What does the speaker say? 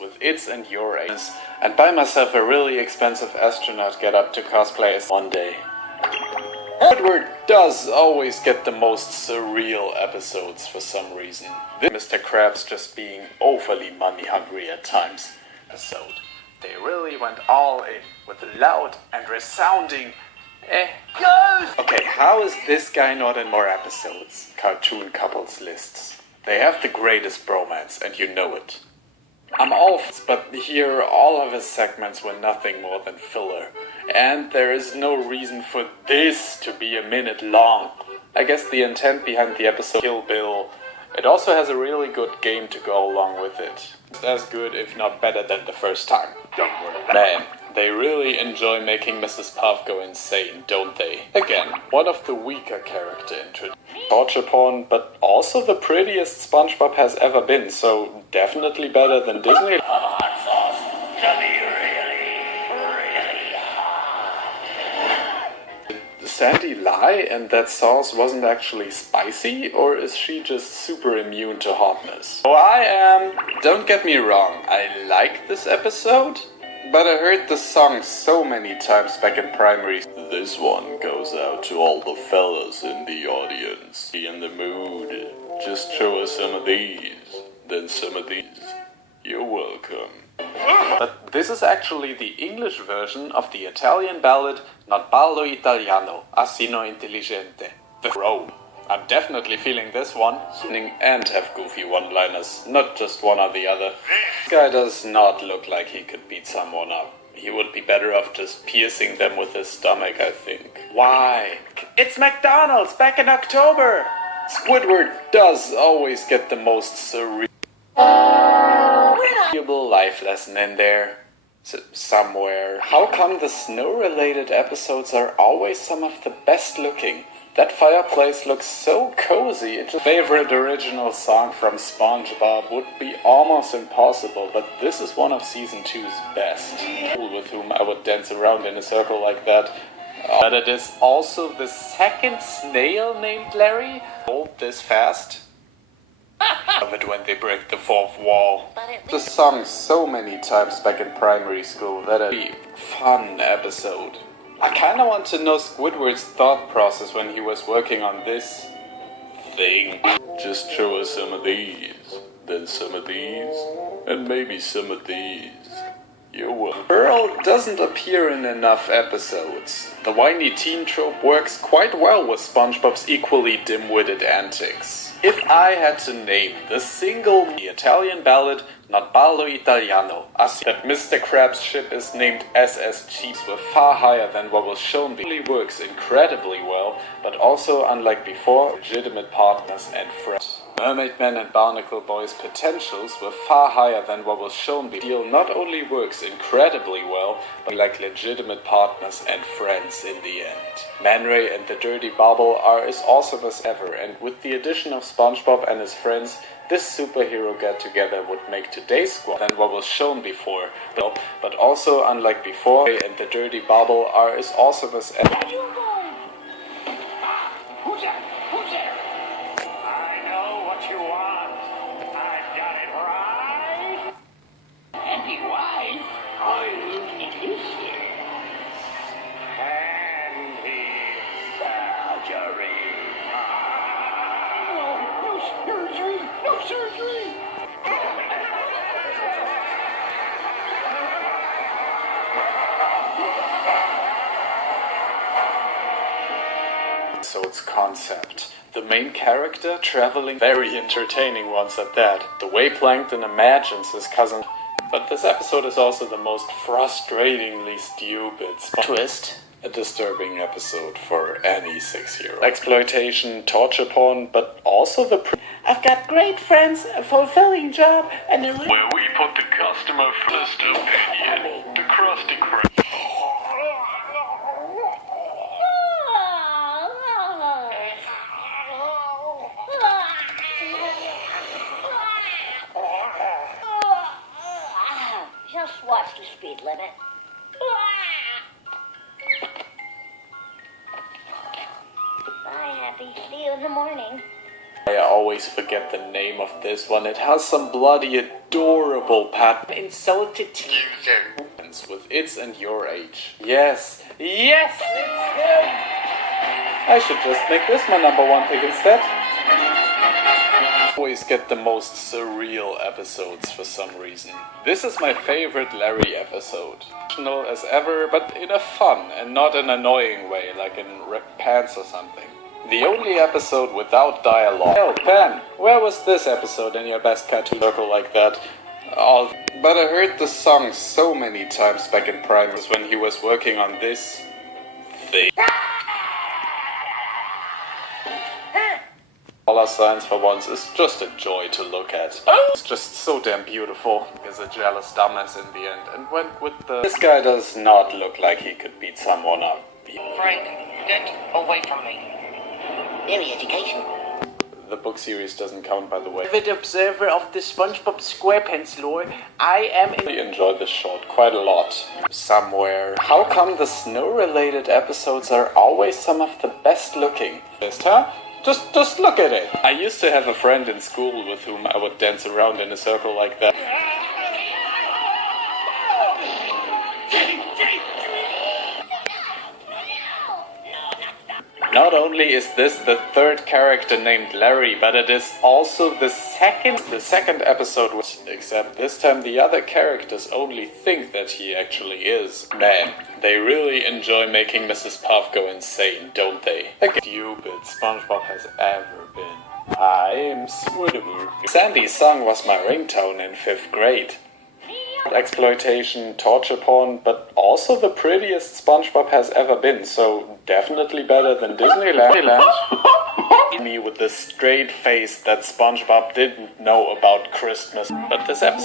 with its and your ages, and buy myself a really expensive astronaut getup to cosplay as one day. Squidward does always get the most surreal episodes for some reason. This Mr. Krabs just being overly money hungry at times. Episode. They really went all in with a loud and resounding ghost! Okay, how is this guy not in more episodes? Cartoon couples lists. They have the greatest bromance, and you know it. I'm all but here all of his segments were nothing more than filler. And there is no reason for this to be a minute long. I guess the intent behind the episode Kill Bill, it also has a really good game to go along with it. It's as good if not better than the first time. Man, they really enjoy making Mrs. Puff go insane, don't they? Again, one of the weaker character introductions. Torture porn, but also the prettiest SpongeBob has ever been, so definitely better than Disney. Hot sauce to be really hot. Sandy lie and that sauce wasn't actually spicy, or is she just super immune to hotness? Oh, I am. Don't get me wrong, I like this episode, but I heard the song so many times back in primary. This one goes out to all the fellas in the audience. Be in the mood. Just show us some of these, then some of these. You're welcome. But this is actually the English version of the Italian ballad Non parlo italiano, assino intelligente. The Crow. I'm definitely feeling this one. And have goofy one-liners, not just one or the other. This guy does not look like he could beat someone up. He would be better off just piercing them with his stomach, I think. Why? It's McDonald's back in October! Squidward does always get the most surreal life lesson in there. Somewhere. How come the snow-related episodes are always some of the best looking? That fireplace looks so cozy. It's a favorite original song from SpongeBob would be almost impossible, but this is one of season 2's best. With whom I would dance around in a circle like that. But it is also the second snail named Larry. Hold this fast. Love it when they break the fourth wall. The song so many times back in primary school that it'd be a fun episode. I kinda want to know Squidward's thought process when he was working on this thing. Just show us some of these, then some of these, and maybe some of these. You're welcome. Earl doesn't appear in enough episodes. The whiny teen trope works quite well with SpongeBob's equally dim-witted antics. If I had to name the Italian ballad Non parlo italiano, that Mr. Krabs' ship is named SSG, were far higher than what was shown before. It works incredibly well, but also, unlike before, legitimate partners and friends. Mermaid Man and Barnacle Boy's potentials were far higher than what was shown before. The deal not only works incredibly well, but like legitimate partners and friends in the end. Man Ray and the Dirty Bubble are as awesome as ever, and with the addition of SpongeBob and his friends, this superhero get-together would make today's squad than what was shown before. But also, unlike before, Ray and the Dirty Bubble are as awesome as ever. Who's there? Who's there? I know what you want. I've got it right. Happy wife. I'm delicious. Handy surgery. No surgery. No surgery. Episode's concept. The main character traveling, very entertaining ones at that. The way Plankton imagines his cousin. But this episode is also the most frustratingly stupid twist. A disturbing episode for any 6-year-old. Exploitation, torture porn, but also I've got great friends, a fulfilling job, and a Where we put the customer first opinion. The Krusty Krab. Just watch the speed limit. Bye, Happy. See you in the morning. I always forget the name of this one. It has some bloody adorable Pat Insulted user. with its and your age. Yes, yes, it's him! I should just make this my number one pick instead. Always get the most surreal episodes for some reason. This is my favorite Larry episode. Emotional as ever, but in a fun and not an annoying way, like in Ripped Pants or something. The only episode without dialogue. Oh, Pan, where was this episode in your best cartoon circle like that? Oh, but I heard the song so many times back in primary when he was working on this thing. Dollar signs for once is just a joy to look at. It's just so damn beautiful. He's a jealous dumbass in the end and went with the... This guy does not look like he could beat someone up. Frank, get away from me. Very education. The book series doesn't count, by the way. Avid observer of the SpongeBob SquarePants lore, I am... I really enjoyed this short quite a lot. Somewhere. How come the snow-related episodes are always some of the best looking? Huh? Just look at it. I used to have a friend in school with whom I would dance around in a circle like that. Not only is this the third character named Larry, but it is also the second episode, except this time the other characters only think that he actually is. Man, they really enjoy making Mrs. Puff go insane, don't they? Like stupid SpongeBob has ever been. I'm Swidowoo. Sandy's song was my ringtone in 5th grade. Exploitation, torture porn, but also the prettiest SpongeBob has ever been, so definitely better than Disneyland. Me with the straight face that SpongeBob didn't know about Christmas, but this episode